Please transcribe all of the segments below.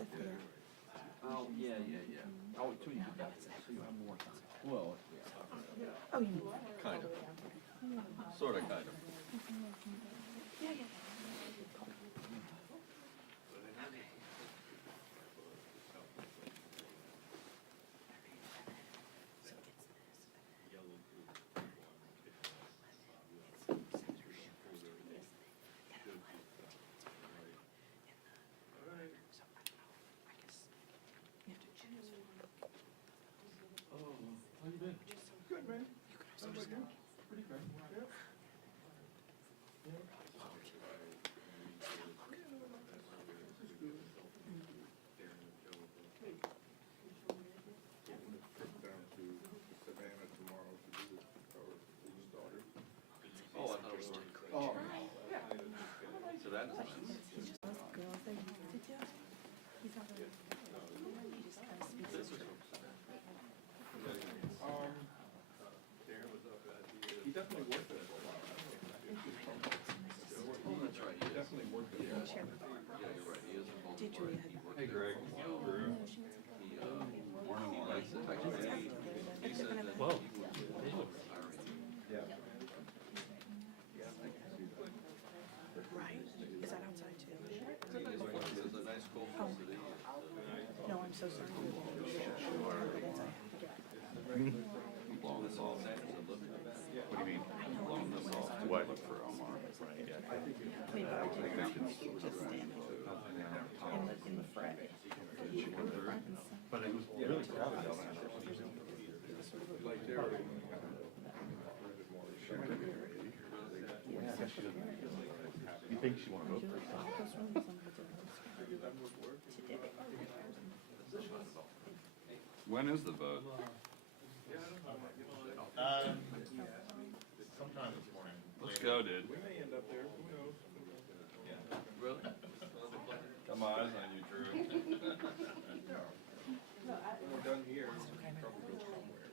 if they're. Oh, yeah. Oh, two you could so you have more time. Well, Oh, you mean? kind of. Sort of, kind of. Yeah, yeah. How you been? Good, man. You could also just go. Pretty good. Yep. Trip down to Savannah tomorrow to visit our oldest daughter. Oh, I thought it was working. Oh. So that is nice. Girls, they did you? He's not a. He just kind of speaks his truth. He definitely worked there for a while. Oh, that's right. He definitely worked there. Yeah, you're right. He is a Did Julia had that? Hey, Greg. Drew. He likes it. Actually, he said that Whoa. he would hiring. Yeah. Right. Is that outside too? It's a nice cool city. No, I'm so sorry. Long as all Sanderson living. What do you mean? Long as all. What? For Omar, right, yeah. Maybe I did just stand in the fray. But it was really crowded down there. Like they're. Yeah, she doesn't. You think she wanna vote for something? When is the vote? Sometime this morning. Let's go, dude. We may end up there, who knows? Really? Got my eyes on you, Drew. When we're done here, we'll probably go somewhere.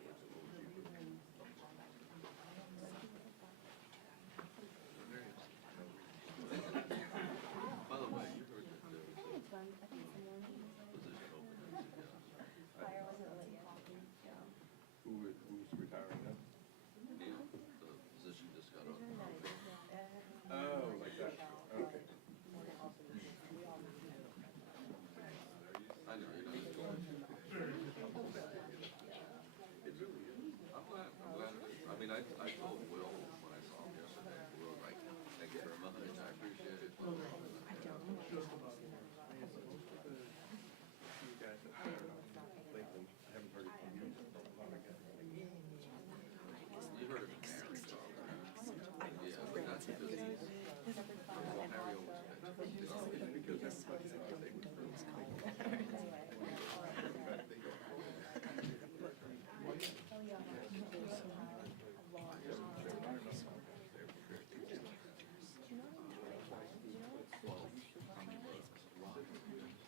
By the way, you heard that there was a position open in Who's retiring now? Neil, the position just got open. Oh, like that, okay. I know, you know. It really is. I'm glad. I mean, I told Will when I saw him yesterday, we were like, thank you very much, I appreciate it. You guys have hired lately, I haven't heard it from you. You heard it from Harry, so. Yeah, but that's because Harry always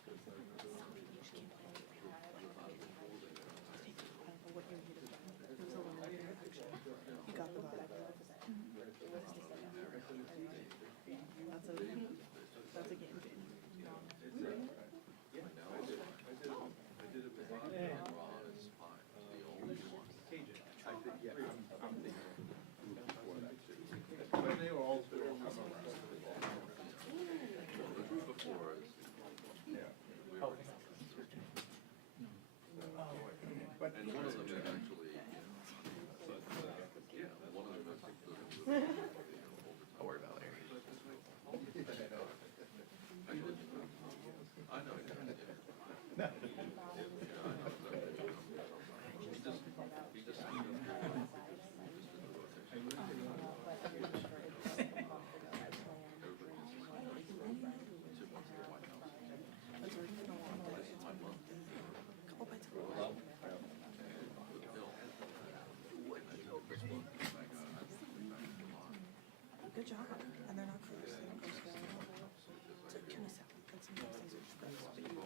Because everybody knows they would You got the vibe. That's a game changer. But they all come around. The group before us, Yeah. and one of them had actually, yeah, one of them I think I'll worry about it later. I know, yeah. He just signed up for Couple bites of good job. And they're not close. They don't go slow. It's like tuna salad. And sometimes things are just gross. But you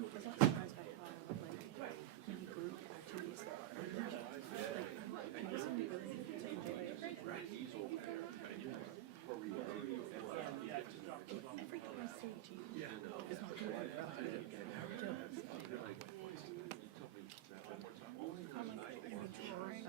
was not surprised by how, like, many group activities there are. Like, people seem to really enjoy it. He's over there. Everything I say to you is not good. I'm like, are you drawings?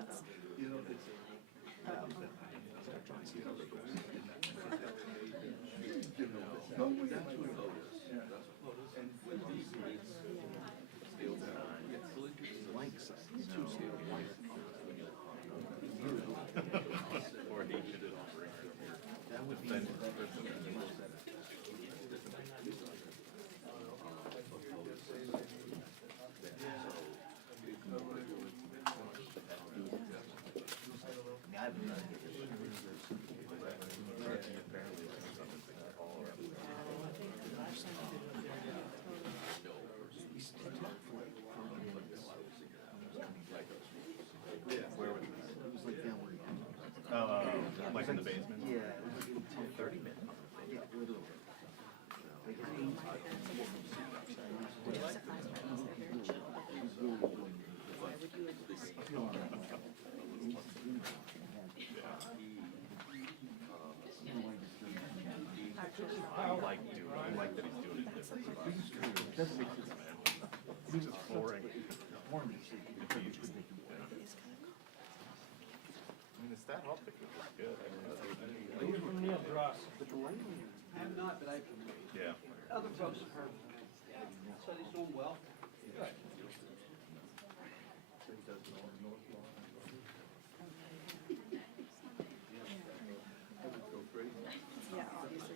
Or he should have offered. That would be. Like in the basement? Yeah. 30 minutes. Yeah, literally. Which is surprised by us, they're very chill. Why would you I like that he's doing it different. It doesn't make sense, man. It's just boring. I mean, the stat hop pick was good. I'm not, but I've, Yeah. other folks have heard, so he's doing well. Good. Yeah, obviously.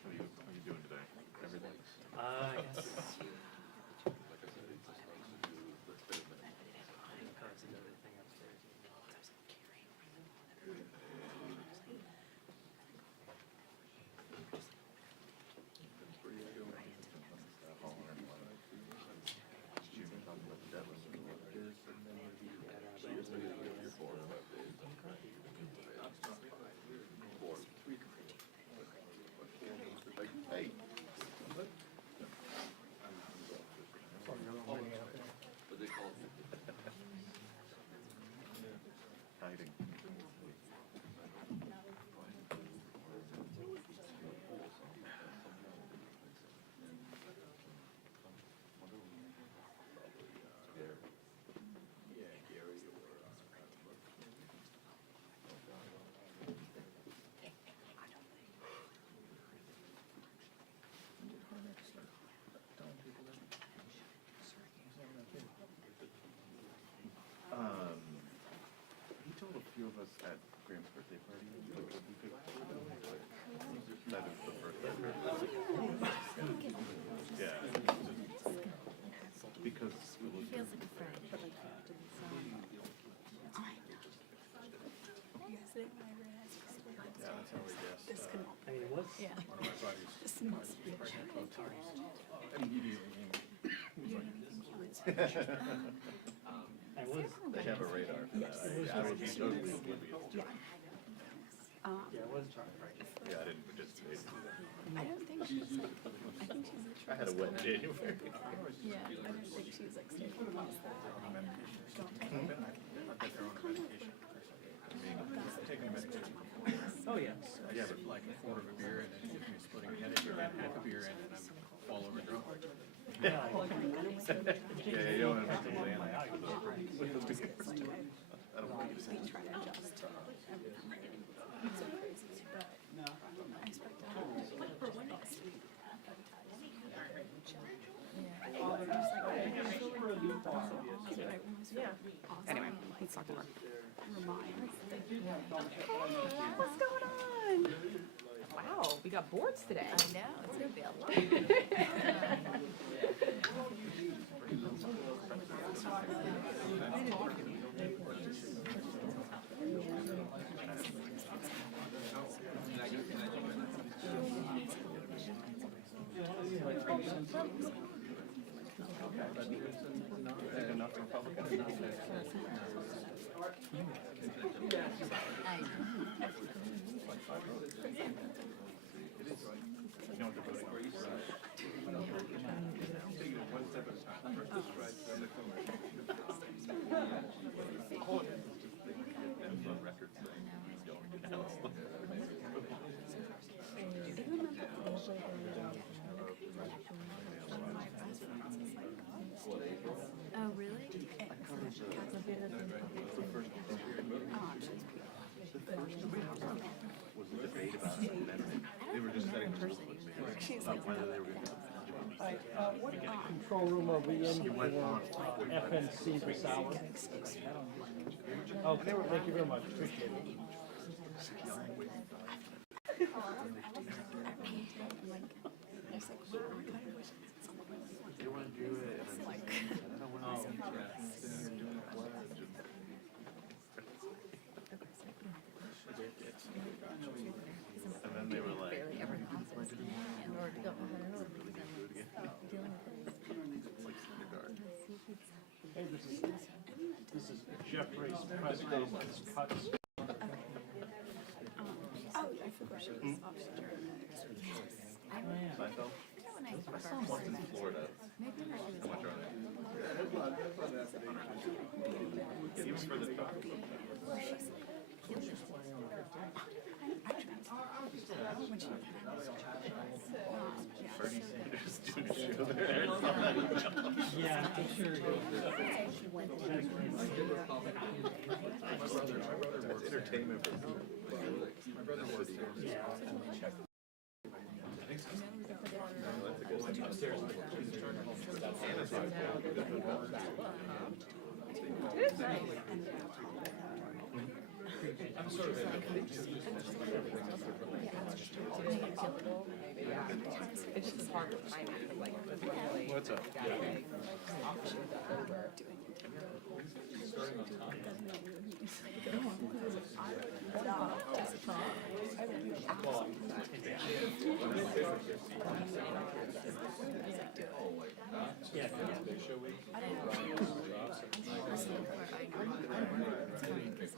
What are you doing today? Everything? I guess. Hey. Hiding. He told a few of us at Graham's birthday party that we could. That is the first I've heard. Yeah. Because it was. Feels like a friend, but like you have to be someone. Yesterday when I realized Yeah, that's how we guessed. this can, I mean, what's, yeah, this must be a giant tourist. Immediately. You don't even think you would say. I was, They have a radar for that. I would be totally oblivious. Yeah. yeah, I was trying to write it. Yeah, I didn't participate. I don't think she's like, I think she's literally. I had a wet January. Yeah, I don't think she's like staying past that. I feel kind of like. Taking a medication. Oh, yeah. Yeah, but Like a quarter of a beer and then it gives me a splitting headache, or then half a beer and then I'm fall over drunk. Yeah, I yeah, you don't have to plan with the beers. I don't want you to say. We try to adjust to everything. It's so crazy, but I expect to have like next week. Yeah, all of them just like, Anyway, let's talk more. What's going on? Wow, we got boards today. I know, it's gonna be a lot. Enough Republicans. You know what the voting is? Take it one step at a time. First the stripes, then the color. Oh, yeah. It's on record saying he's going to hell. Oh, really? Was a debate about an amendment. They were just setting the rules about whether they were going to. What control room are we in for FNC this hour? Okay, thank you very much, appreciate it. They want to do it. And like, I don't know. And then they were like, Hey, this is Jeffries, president of Cuts. Oh, I forgot she was obstetric. Seinfeld? I saw him once in Florida. How much are they? He was for the top. 30 senators doing a show there. Yeah, I'm sure. That's entertainment for me. My brother works here. It's just hard to find it, like, really. What's up? Yeah.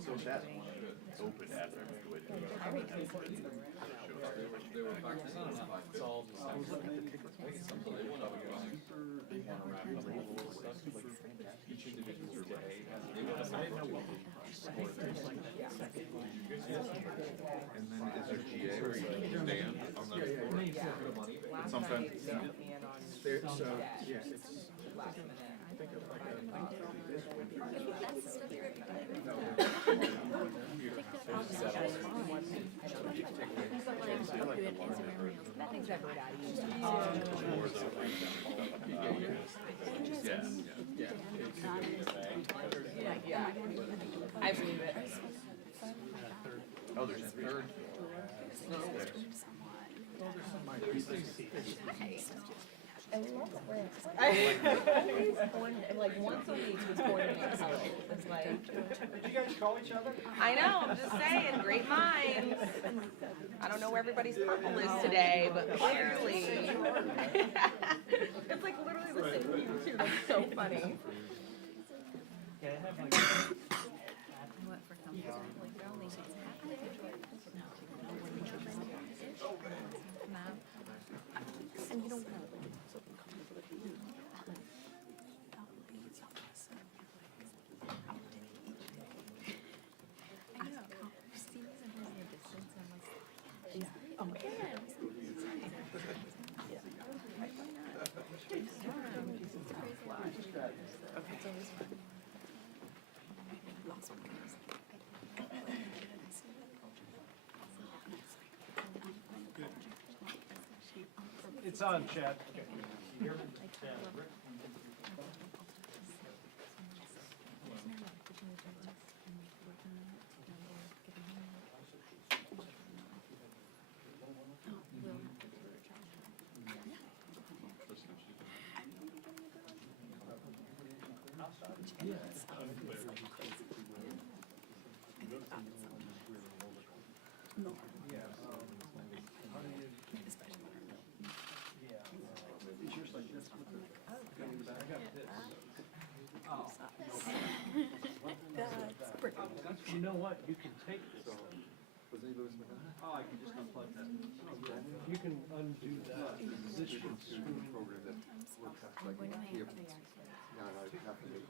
So that opened after I moved away. They were practicing on five. It's all just like, they want to wrap up all the little stuff, like each individual day. They want to I didn't know what we And then is there GA where you stand on the floor? And sometimes it's seated. So, yeah, it's. Nothing's ever that easy. Yeah. I believe it. Oh, there's a third. Like once a week was coordinated. It's like, Did you guys call each other? I know, I'm just saying, great minds. I don't know where everybody's purple is today, but clearly. It's like literally the same thing too, that's so funny. Yeah, I have like. What for company? Like they're only And you don't know. I know. Steve is in the distance and was It's on, Chad. Okay. You hear me? Yeah. You know what, you can take this, Was anybody with Madonna? oh, I can just unplug that. You can undo that, this should screw. Program that works out like here. No, no, you have to do it.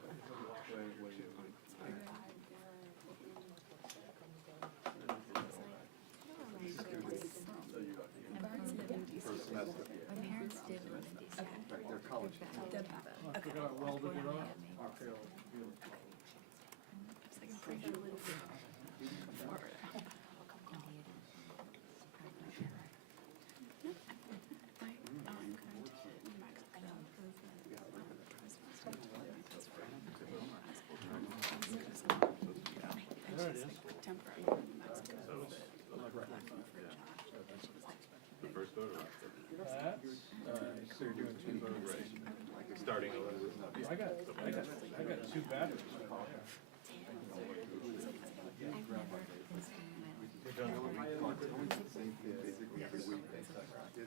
First semester, My parents did live in DC. right, they're college. I forgot I welded it on. There it is. The first photo. That's, So you're doing two photos, right? Starting a little bit. I got two batteries.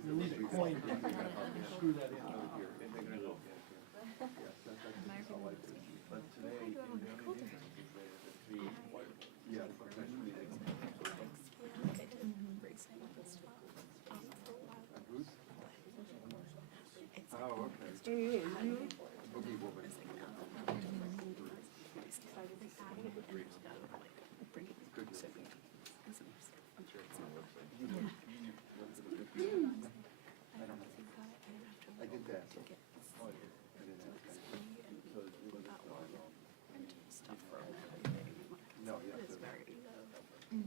You need a coin to screw that in. Oh, okay. Boogie woman. I did that. No, yes. The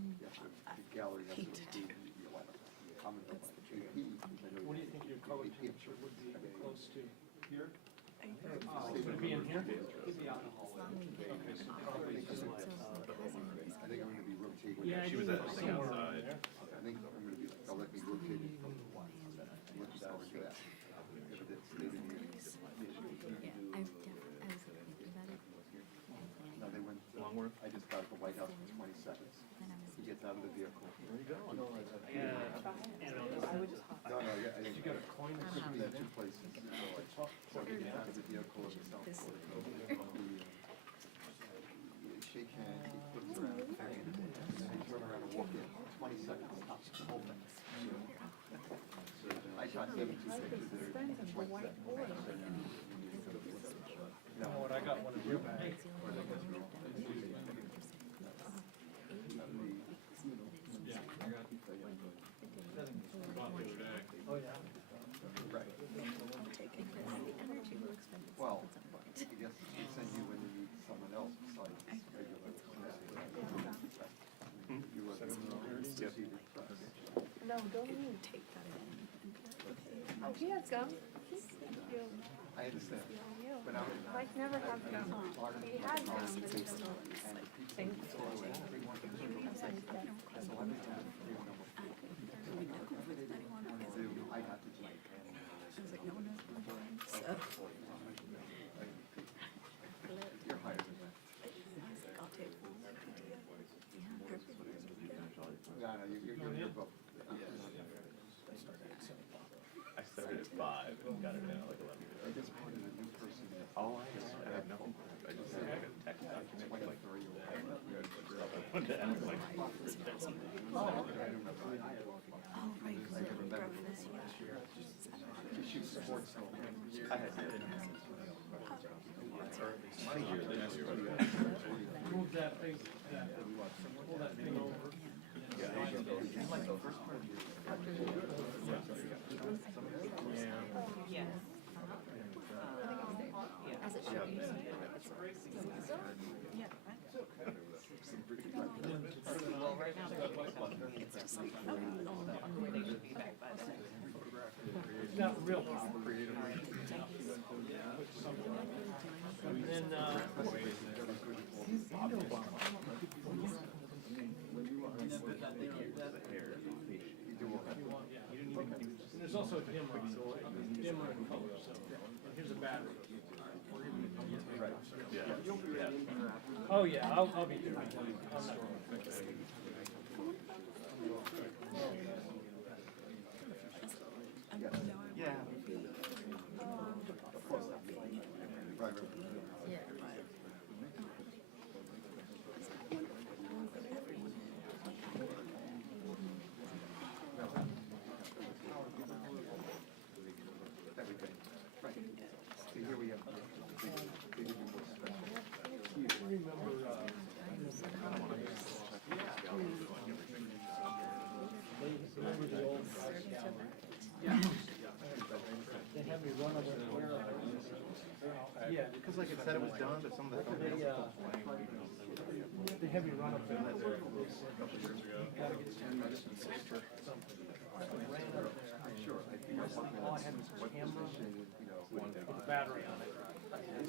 gallery has to be common. What do you think your color temperature would be close to here? Would it be in here? Okay, so probably just like, I think I'm gonna be rotating. yeah, She was at the thing somewhere outside. around there. I think I'm gonna be, they'll let me rotate it from the one. Looking forward to that. If it's State of the Union. Yeah, I was thinking about it. No, they went, I just got at the White House for 20 seconds. He gets out of the vehicle. Where are you going? No, no, yeah, I think You got a coin or took me something? to two places. So he gets out of the vehicle in South Florida. We shake hands, he flips around, and then he turn around and walk in. 20 seconds, tops, whole thing. I shot 72 pictures there in 20 seconds. You know what, I got one of your bags. Oh, yeah. Right. Well, I guess we send you when you need someone else besides regular. You let them know. See the press. No, don't you take that in? Oh, he has gum. I understand. But I'm. Mike never had gum. He had gum, but he still Thank you. I have to like. You're higher than that. No, no, you're above. I started at 5 and got it in at like 11. I just put in a new person. Oh, I have nothing. I just had like a text document with like stuff I wanted to ask, like, You shoot sports. I had Move that thing, pull that thing over. As it should be. Not real creative. And then, and there's also a dimmer, dimmer in color, so, and here's a battery. Right. yeah. Oh, yeah, I'll be there. I'm not. Yeah. See, here we have. They had me run over where, yeah, Because like it said it was done, but some of the. they had me run up there. They said, you gotta get some medicine, sister, something. I ran up there. Sure, I think All I had was a camera with a battery on it. And,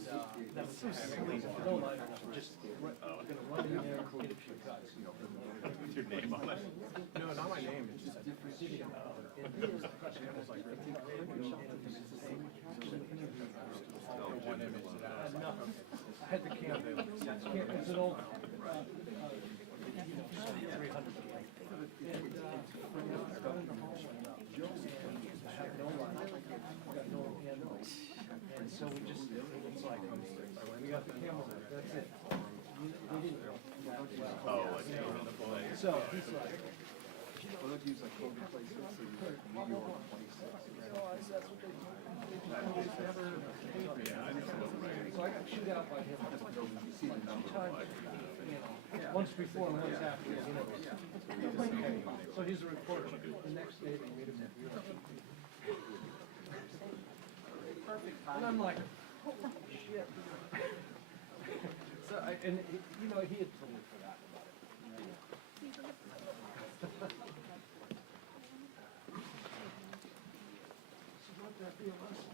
that was so silly. No, like, just gonna run in there, get a few cuts. What's your name on it? No, not my name, it's just a different video. One image that I had nothing. I had the camera. It's an old, 300. And, I got in the home and, I had no line, I got no handle. And so we just, it's like, we got the camera, that's it. We didn't know that well. Oh, like, So he's like, well, let's use like COVID places, so you like New York 26. so I got chewed out by him. Two times, once before and once after, So he's a reporter. The next day they made him a bureau. And I'm like, holy shit. So and he had totally forgotten about it. So let that be a lesson.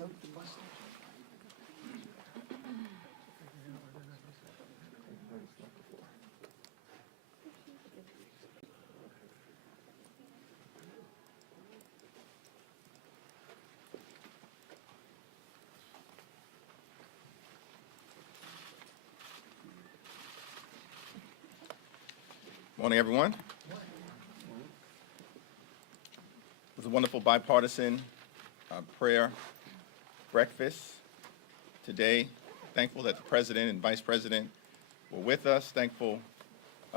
Load the mustache. Morning, everyone. It was a wonderful bipartisan prayer breakfast today. Thankful that the President and Vice President were with us. Thankful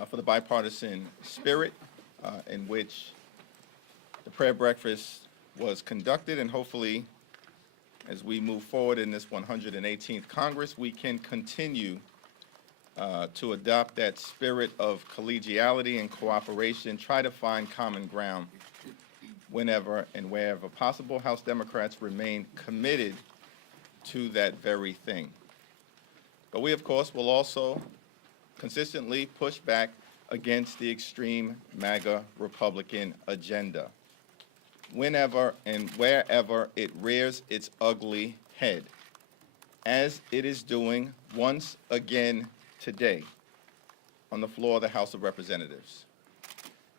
for the bipartisan spirit in which the prayer breakfast was conducted, and hopefully, as we move forward in this 118th Congress, we can continue to adopt that spirit of collegiality and cooperation, try to find common ground whenever and wherever possible. House Democrats remain committed to that very thing. But we, of course, will also consistently push back against the extreme MAGA Republican agenda whenever and wherever it rears its ugly head, as it is doing once again today on the floor of the House of Representatives.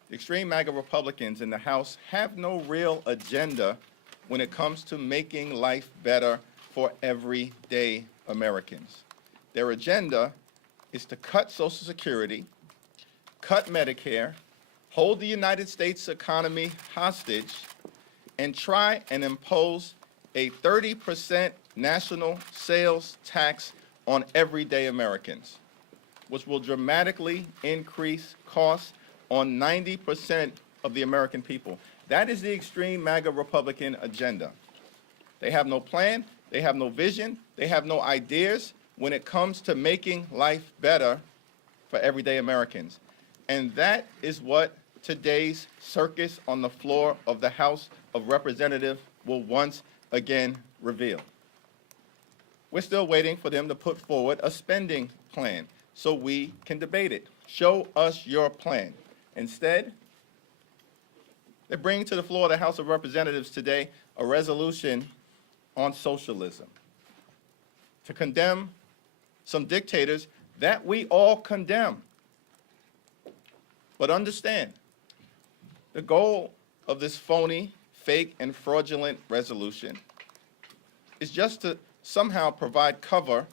The extreme MAGA Republicans in the House have no real agenda when it comes to making life better for everyday Americans. Their agenda is to cut Social Security, cut Medicare, hold the United States economy hostage, and try and impose a 30% national sales tax on everyday Americans, which will dramatically increase costs on 90% of the American people. That is the extreme MAGA Republican agenda. They have no plan, they have no vision, they have no ideas when it comes to making life better for everyday Americans. And that is what today's circus on the floor of the House of Representatives will once again reveal. We're still waiting for them to put forward a spending plan so we can debate it. Show us your plan. Instead, they're bringing to the floor of the House of Representatives today a resolution on socialism to condemn some dictators that we all condemn. But understand, the goal of this phony, fake and fraudulent resolution is just to somehow provide cover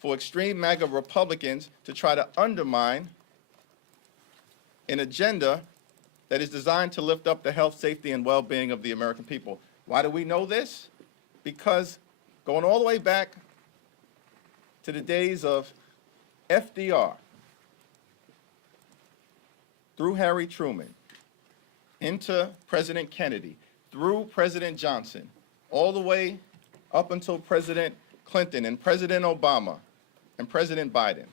for extreme MAGA Republicans to try to undermine an agenda that is designed to lift up the health, safety, and well-being of the American people. Why do we know this? Because going all the way back to the days of FDR, through Harry Truman, into President Kennedy, through President Johnson, all the way up until President Clinton and President Obama and President Biden.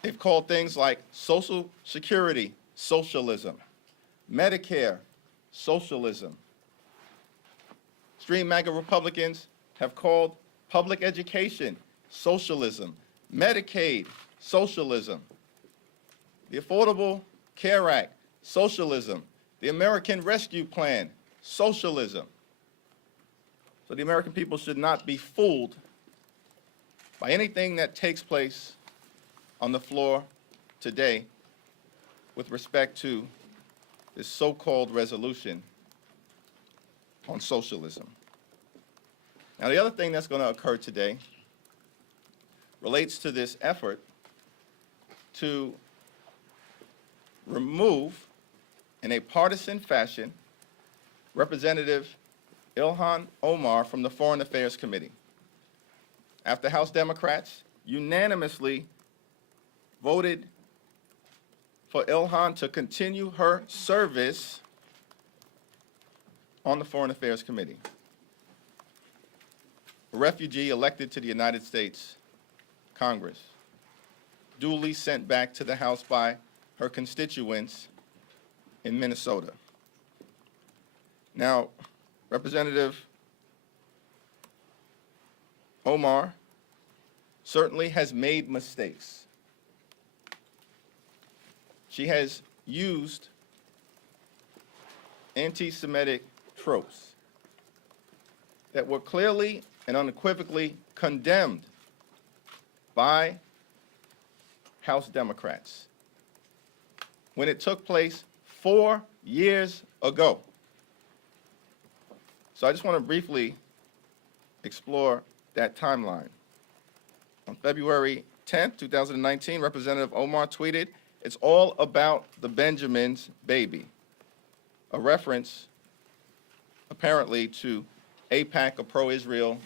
They've called things like Social Security socialism, Medicare socialism. Extreme MAGA Republicans have called public education socialism, Medicaid socialism, the Affordable Care Act socialism, the American Rescue Plan socialism. So the American people should not be fooled by anything that takes place on the floor today with respect to this so-called resolution on socialism. Now, the other thing that's going to occur today relates to this effort to remove, in a partisan fashion, Representative Ilhan Omar from the Foreign Affairs Committee. After House Democrats unanimously voted for Ilhan to continue her service on the Foreign Affairs Committee. A refugee elected to the United States Congress, duly sent back to the House by her constituents in Minnesota. Now, Representative Omar certainly has made mistakes. She has used anti-Semitic tropes that were clearly and unequivocally condemned by House Democrats when it took place 4 years ago. So I just want to briefly explore that timeline. On February 10th, 2019, Representative Omar tweeted, "It's all about the Benjamins, baby," a reference apparently to AIPAC, a pro-Israel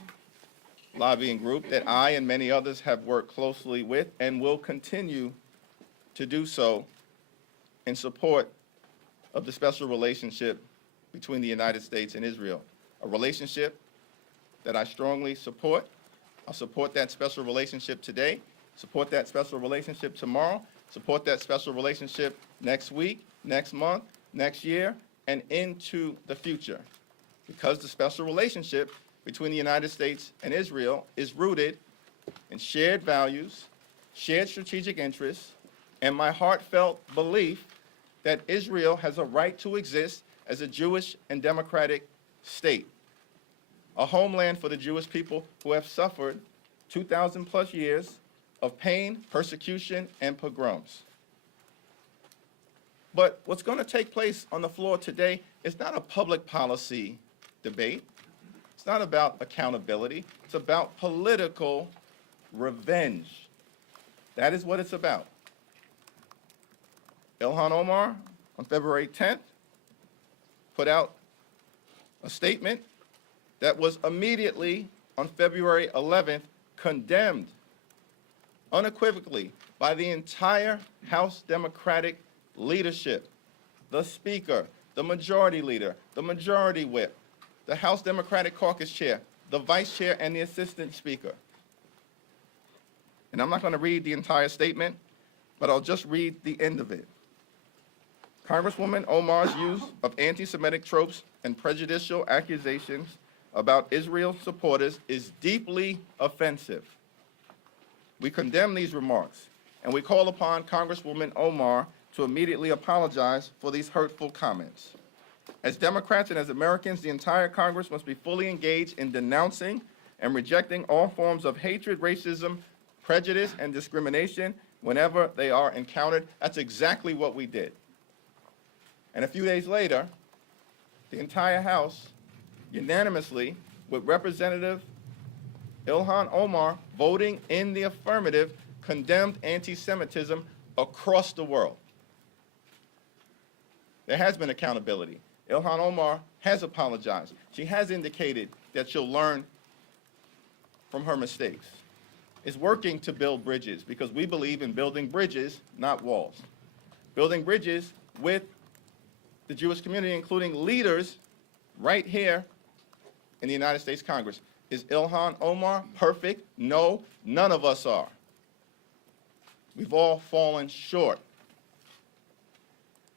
lobbying group that I and many others have worked closely with and will continue to do so in support of the special relationship between the United States and Israel, a relationship that I strongly support. I'll support that special relationship today, support that special relationship tomorrow, support that special relationship next week, next month, next year, and into the future. Because the special relationship between the United States and Israel is rooted in shared values, shared strategic interests, and my heartfelt belief that Israel has a right to exist as a Jewish and democratic state, a homeland for the Jewish people who have suffered 2,000 plus years of pain, persecution, and pogroms. But what's going to take place on the floor today is not a public policy debate. It's not about accountability. It's about political revenge. That is what it's about. Ilhan Omar, on February 10th, put out a statement that was immediately, on February 11th, condemned unequivocally by the entire House Democratic leadership, the Speaker, the Majority Leader, the Majority Whip, the House Democratic Caucus Chair, the Vice Chair, and the Assistant Speaker. And I'm not going to read the entire statement, but I'll just read the end of it. Congresswoman Omar's use of anti-Semitic tropes and prejudicial accusations about Israel supporters is deeply offensive. We condemn these remarks, and we call upon Congresswoman Omar to immediately apologize for these hurtful comments. As Democrats and as Americans, the entire Congress must be fully engaged in denouncing and rejecting all forms of hatred, racism, prejudice, and discrimination whenever they are encountered. That's exactly what we did. And a few days later, the entire House, unanimously, with Representative Ilhan Omar voting in the affirmative, condemned anti-Semitism across the world. There has been accountability. Ilhan Omar has apologized. She has indicated that she'll learn from her mistakes. Is working to build bridges because we believe in building bridges, not walls. Building bridges with the Jewish community, including leaders right here in the United States Congress. Is Ilhan Omar perfect? No, none of us are. We've all fallen short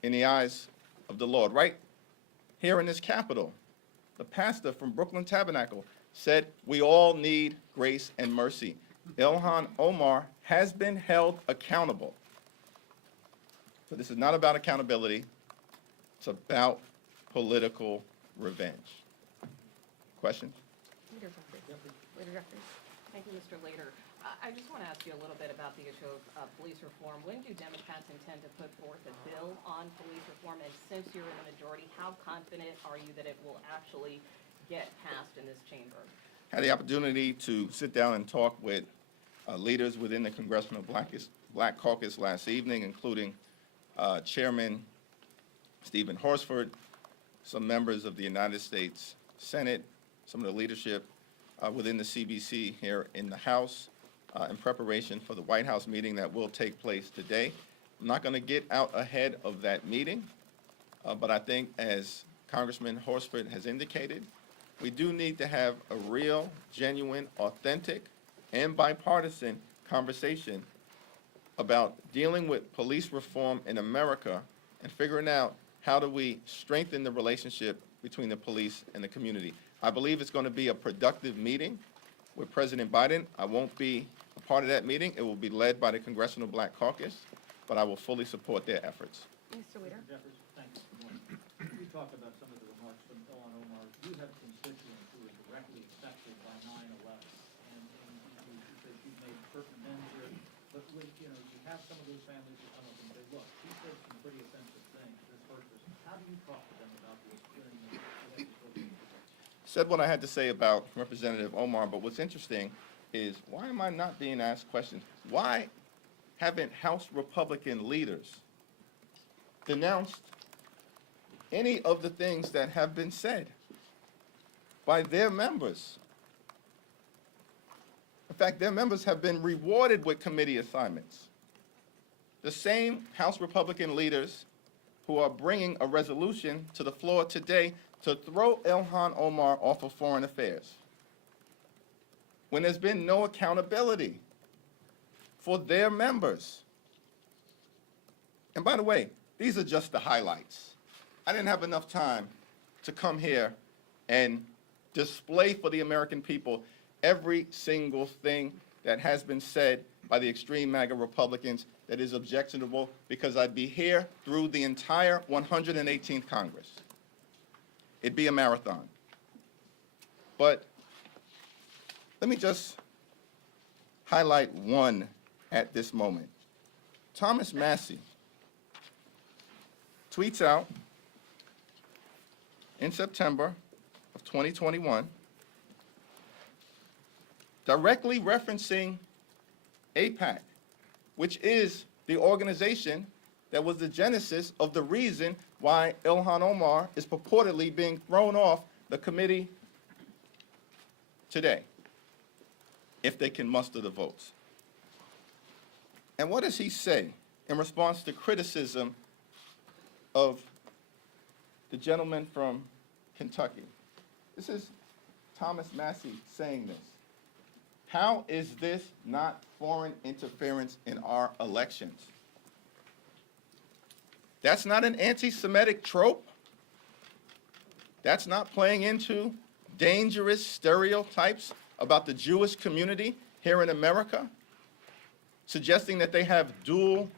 in the eyes of the Lord. Right here in this Capitol, the pastor from Brooklyn Tabernacle said we all need grace and mercy. Ilhan Omar has been held accountable. So this is not about accountability. It's about political revenge. Questions? Leader Jeffries. Thank you, Mr. Leader. I just want to ask you a little bit about the issue of police reform. When do Democrats intend to put forth a bill on police reform? And since you're in the majority, how confident are you that it will actually get passed in this chamber? Had the opportunity to sit down and talk with leaders within the Congressional Black Caucus last evening, including Chairman Stephen Horsford, some members of the United States Senate, some of the leadership within the CBC here in the House in preparation for the White House meeting that will take place today. I'm not going to get out ahead of that meeting, but I think as Congressman Horsford has indicated, we do need to have a real, genuine, authentic, and bipartisan conversation about dealing with police reform in America and figuring out how do we strengthen the relationship between the police and the community. I believe it's going to be a productive meeting with President Biden. I won't be a part of that meeting. It will be led by the Congressional Black Caucus, but I will fully support their efforts. Mr. Leader. Jeffries, thanks. Good morning. You talked about some of the remarks from Ilhan Omar. You have constituents who were directly affected by 9/11, and you said you've made certain amends here. But when you have some of those families who come up and say, "Look, she said some pretty offensive things. This hurt us." How do you talk to them about the experience? Said what I had to say about Representative Omar, but what's interesting is why am I not being asked questions? Why haven't House Republican leaders denounced any of the things that have been said by their members? In fact, their members have been rewarded with committee assignments. The same House Republican leaders who are bringing a resolution to the floor today to throw Ilhan Omar off of foreign affairs, when there's been no accountability for their members. And by the way, these are just the highlights. I didn't have enough time to come here and display for the American people every single thing that has been said by the extreme MAGA Republicans that is objectionable, because I'd be here through the entire 118th Congress. It'd be a marathon. But let me just highlight one at this moment. Thomas Massie tweets out in September of 2021, directly referencing AIPAC, which is the organization that was the genesis of the reason why Ilhan Omar is purportedly being thrown off the committee today, if they can muster the votes. And what does he say in response to criticism of the gentleman from Kentucky? This is Thomas Massie saying this. How is this not foreign interference in our elections? That's not an anti-Semitic trope. That's not playing into dangerous stereotypes about the Jewish community here in America, suggesting that they have dual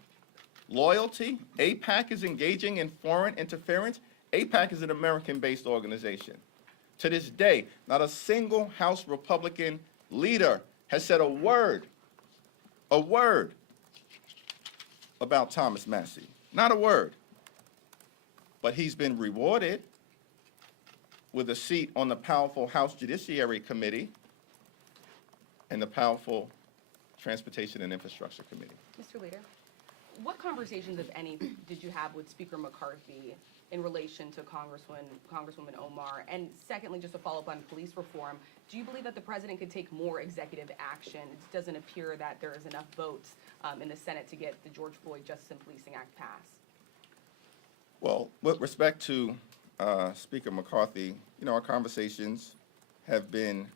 loyalty. AIPAC is engaging in foreign interference. AIPAC is an American-based organization. To this day, not a single House Republican leader has said a word about Thomas Massie. Not a word. But he's been rewarded with a seat on the powerful House Judiciary Committee and the powerful Transportation and Infrastructure Committee. Mr. Leader, what conversations, if any, did you have with Speaker McCarthy in relation to Congresswoman Omar? And secondly, just to follow up on police reform, do you believe that the president could take more executive action? It doesn't appear that there is enough votes in the Senate to get the George Floyd Justice and Policing Act passed. Well, with respect to Speaker McCarthy, our conversations have been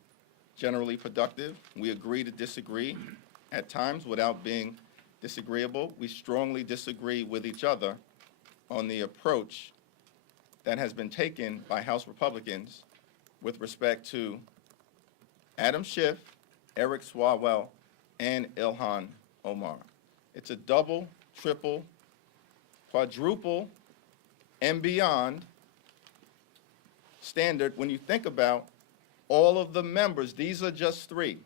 generally productive. We agree to disagree at times without being disagreeable. We strongly disagree with each other on the approach that has been taken by House Republicans with respect to Adam Schiff, Eric Swalwell, and Ilhan Omar. It's a double, triple, quadruple, and beyond standard when you think about all of the members, these are just three,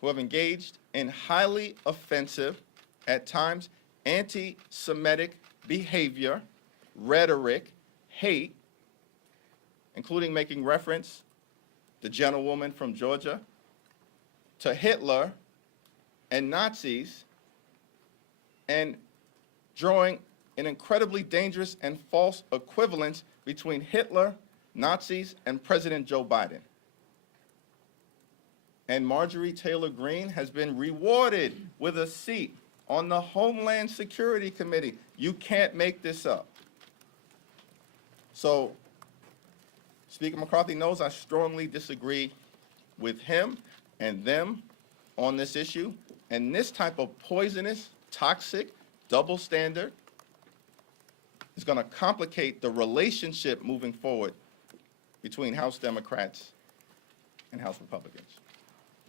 who have engaged in highly offensive, at times anti-Semitic behavior, rhetoric, hate, including making reference, the gentlewoman from Georgia, to Hitler and Nazis, and drawing an incredibly dangerous and false equivalence between Hitler, Nazis, and President Joe Biden. And Marjorie Taylor Greene has been rewarded with a seat on the Homeland Security Committee. You can't make this up. So Speaker McCarthy knows I strongly disagree with him and them on this issue. And this type of poisonous, toxic, double standard is going to complicate the relationship moving forward between House Democrats and House Republicans.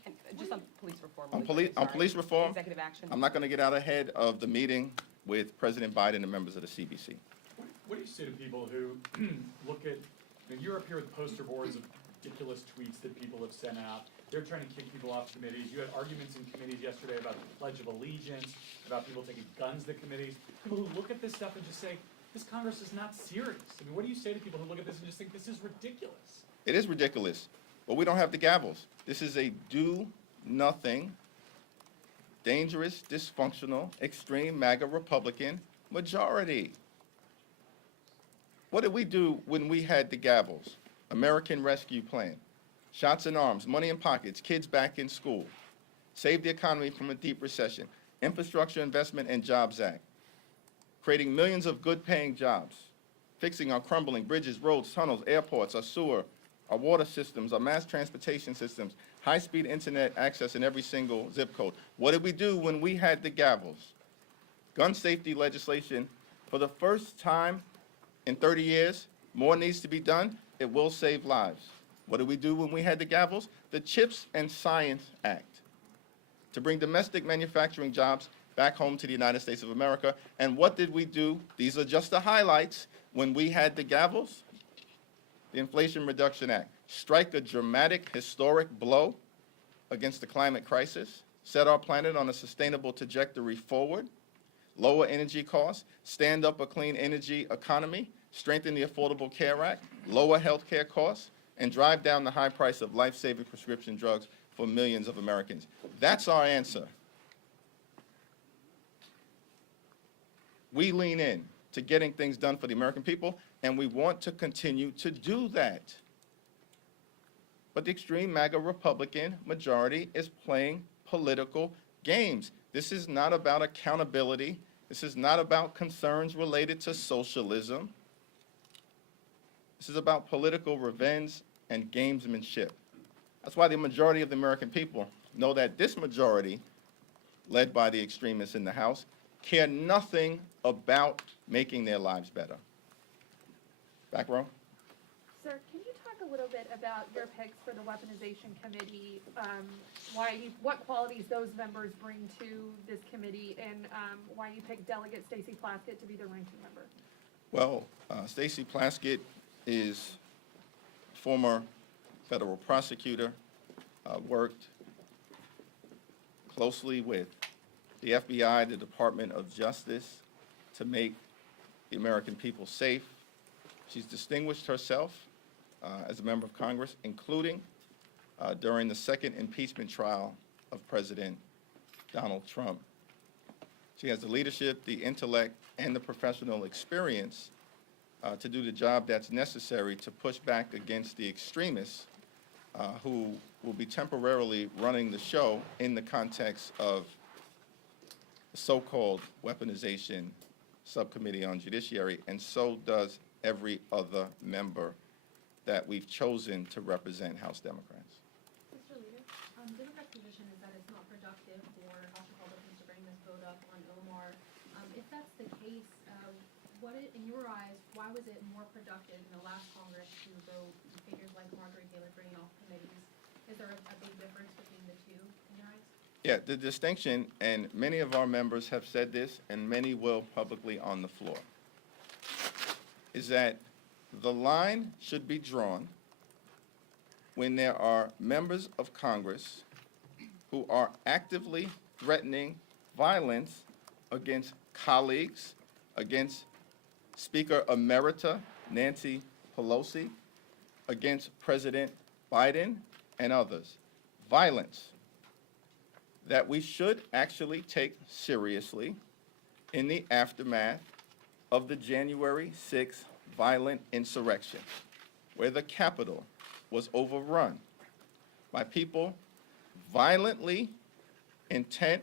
And just on police reform. On really quick, police sorry. reform, Executive action. I'm not going to get out ahead of the meeting with President Biden and members of the CBC. What do you say to people who look at, you're up here with poster boards of ridiculous tweets that people have sent out. They're trying to kick people off committees. You had arguments in committees yesterday about the Pledge of Allegiance, about people taking guns to committees. People who look at this stuff and just say, this Congress is not serious. I mean, what do you say to people who look at this and just think this is ridiculous? It is ridiculous, but we don't have the gavels. This is a do-nothing, dangerous, dysfunctional, extreme MAGA Republican majority. What did we do when we had the gavels? American Rescue Plan, shots in arms, money in pockets, kids back in school, save the economy from a deep recession, Infrastructure Investment and Jobs Act, creating millions of good-paying jobs, fixing our crumbling bridges, roads, tunnels, airports, our sewer, our water systems, our mass transportation systems, high-speed internet access in every single zip code. What did we do when we had the gavels? Gun safety legislation, for the first time in 30 years, more needs to be done. It will save lives. What did we do when we had the gavels? The CHIPS and Science Act, to bring domestic manufacturing jobs back home to the United States of America. And what did we do? These are just the highlights. When we had the gavels, the Inflation Reduction Act, strike a dramatic, historic blow against the climate crisis, set our planet on a sustainable trajectory forward, lower energy costs, stand up a clean energy economy, strengthen the Affordable Care Act, lower health care costs, and drive down the high price of life-saving prescription drugs for millions of Americans. That's our answer. We lean in to getting things done for the American people, and we want to continue to do that. But the extreme MAGA Republican majority is playing political games. This is not about accountability. This is not about concerns related to socialism. This is about political revenge and gamesmanship. That's why the majority of the American people know that this majority, led by the extremists in the House, care nothing about making their lives better. Back row. Sir, can you talk a little bit about your picks for the Weaponization Committee, what qualities those members bring to this committee, and why you picked Delegate Stacey Plaskett to be the ranking member? Well, Stacey Plaskett is a former federal prosecutor, worked closely with the FBI, the Department of Justice, to make the American people safe. She's distinguished herself as a member of Congress, including during the second impeachment trial of President Donald Trump. She has the leadership, the intellect, and the professional experience to do the job that's necessary to push back against the extremists who will be temporarily running the show in the context of the so-called weaponization subcommittee on judiciary, and so does every other member that we've chosen to represent House Democrats. Mr. Leader, Democrats' position is that it's not productive for House Republicans to bring this vote up on Omar. If that's the case, in your eyes, why was it more productive in the last Congress to vote figures like Marjorie Taylor Greene off committees? Is there a big difference between the two in your eyes? Yeah, the distinction, and many of our members have said this, and many will publicly on the floor, is that the line should be drawn when there are members of Congress who are actively threatening violence against colleagues, against Speaker Emerita Nancy Pelosi, against President Biden and others. Violence that we should actually take seriously in the aftermath of the January 6th violent insurrection, where the Capitol was overrun by people violently intent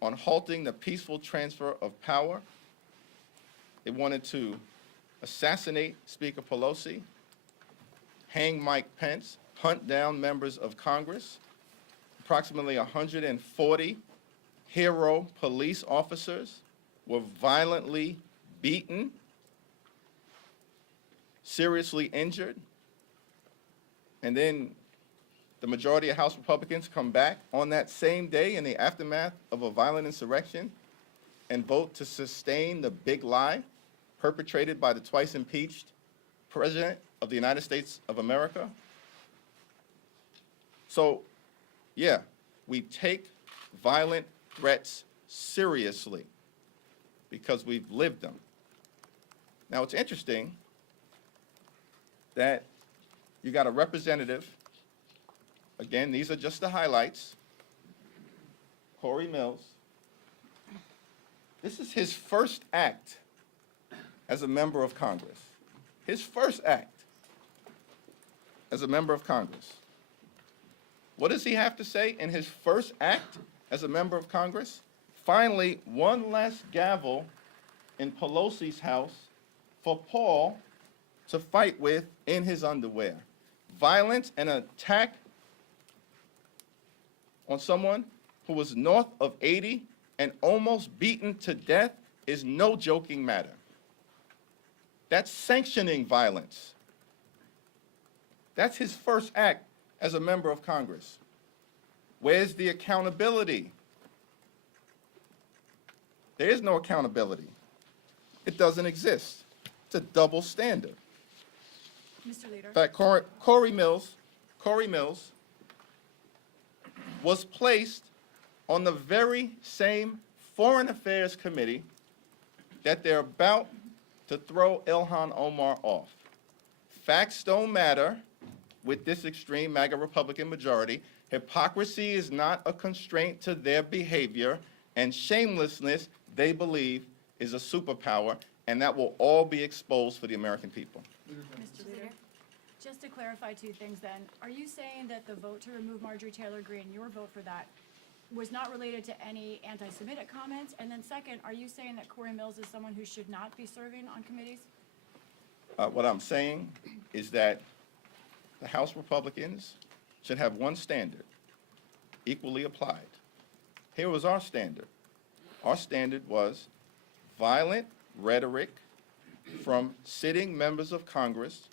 on halting the peaceful transfer of power. They wanted to assassinate Speaker Pelosi, hang Mike Pence, hunt down members of Congress. Approximately 140 hero police officers were violently beaten, seriously injured, and then the majority of House Republicans come back on that same day in the aftermath of a violent insurrection and vote to sustain the big lie perpetrated by the twice impeached President of the United States of America. So, yeah, we take violent threats seriously because we've lived them. Now, it's interesting that you got a representative, again, these are just the highlights, Corey Mills. This is his first act as a member of Congress. His first act as a member of Congress. What does he have to say in his first act as a member of Congress? Finally, one less gavel in Pelosi's house for Paul to fight with in his underwear. Violence and attack on someone who was north of 80 and almost beaten to death is no joking matter. That's sanctioning violence. That's his first act as a member of Congress. Where's the accountability? There is no accountability. It doesn't exist. It's a double standard. Mr. Leader. In fact, Corey Mills was placed on the very same Foreign Affairs Committee that they're about to throw Ilhan Omar off. Facts don't matter with this extreme MAGA Republican majority. Hypocrisy is not a constraint to their behavior, and shamelessness, they believe, is a superpower, and that will all be exposed for the American people. Mr. Leader, just to clarify two things then, are you saying that the vote to remove Marjorie Taylor Greene, your vote for that, was not related to any anti-Semitic comments? And then second, are you saying that Corey Mills is someone who should not be serving on committees? What I'm saying is that the House Republicans should have one standard, equally applied. Here was our standard. Our standard was violent rhetoric from sitting members of Congress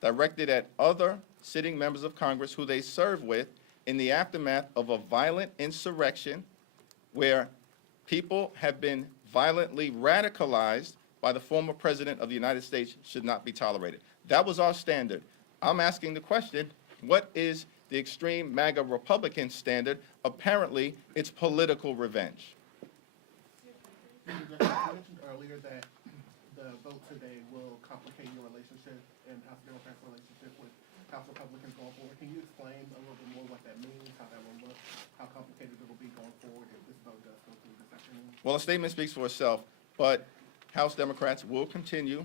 directed at other sitting members of Congress who they serve with in the aftermath of a violent insurrection where people have been violently radicalized by the former president of the United States should not be tolerated. That was our standard. I'm asking the question, what is the extreme MAGA Republican standard? Apparently, it's political revenge. You mentioned earlier that the the vote today will complicate your relationship and House Democrats' relationship with House Republicans going forward. Can you explain a little bit more what that means, how that will look, how complicated it will be going forward if this vote does go through this afternoon? Well, a statement speaks for itself, but House Democrats will continue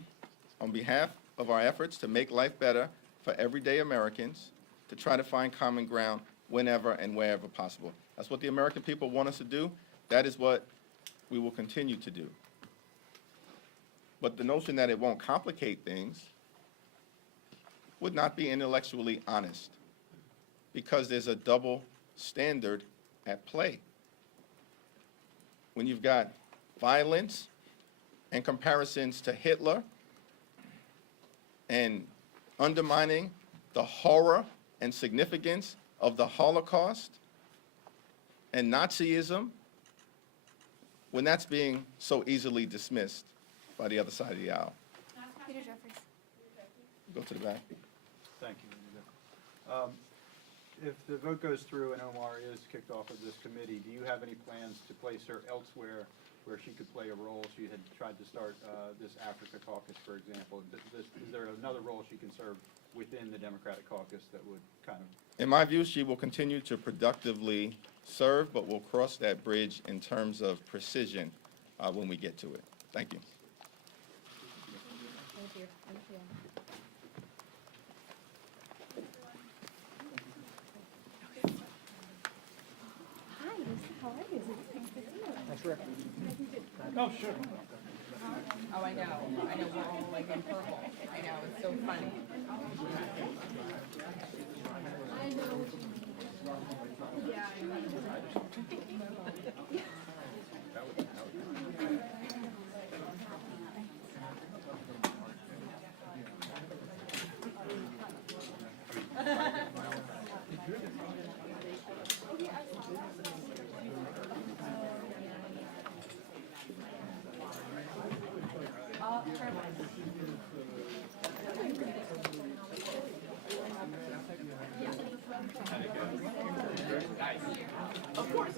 on behalf of our efforts to make life better for everyday Americans, to try to find common ground whenever and wherever possible. That's what the American people want us to do. That is what we will continue to do. But the notion that it won't complicate things would not be intellectually honest, because there's a double standard at play. When you've got violence and comparisons to Hitler and undermining the horror and significance of the Holocaust and Nazism, when that's being so easily dismissed by the other side of the aisle. Peter Jeffries. Go to the back. Thank you, Anita. If the vote goes through and Omar is kicked off of this committee, do you have any plans to place her elsewhere where she could play a role? She had tried to start this Africa caucus, for example. Is there another role she can serve within the Democratic caucus that would kind of... In my view, she will continue to productively serve, but we'll cross that bridge in terms of precision when we get to it. Thank you. Thank you. Thank you. Hi, how are you? Thanks, Rick. Oh, sure. Oh, I know, we're all like in purple. I know, it's so funny. I know what you mean. Yeah, I know. Of course.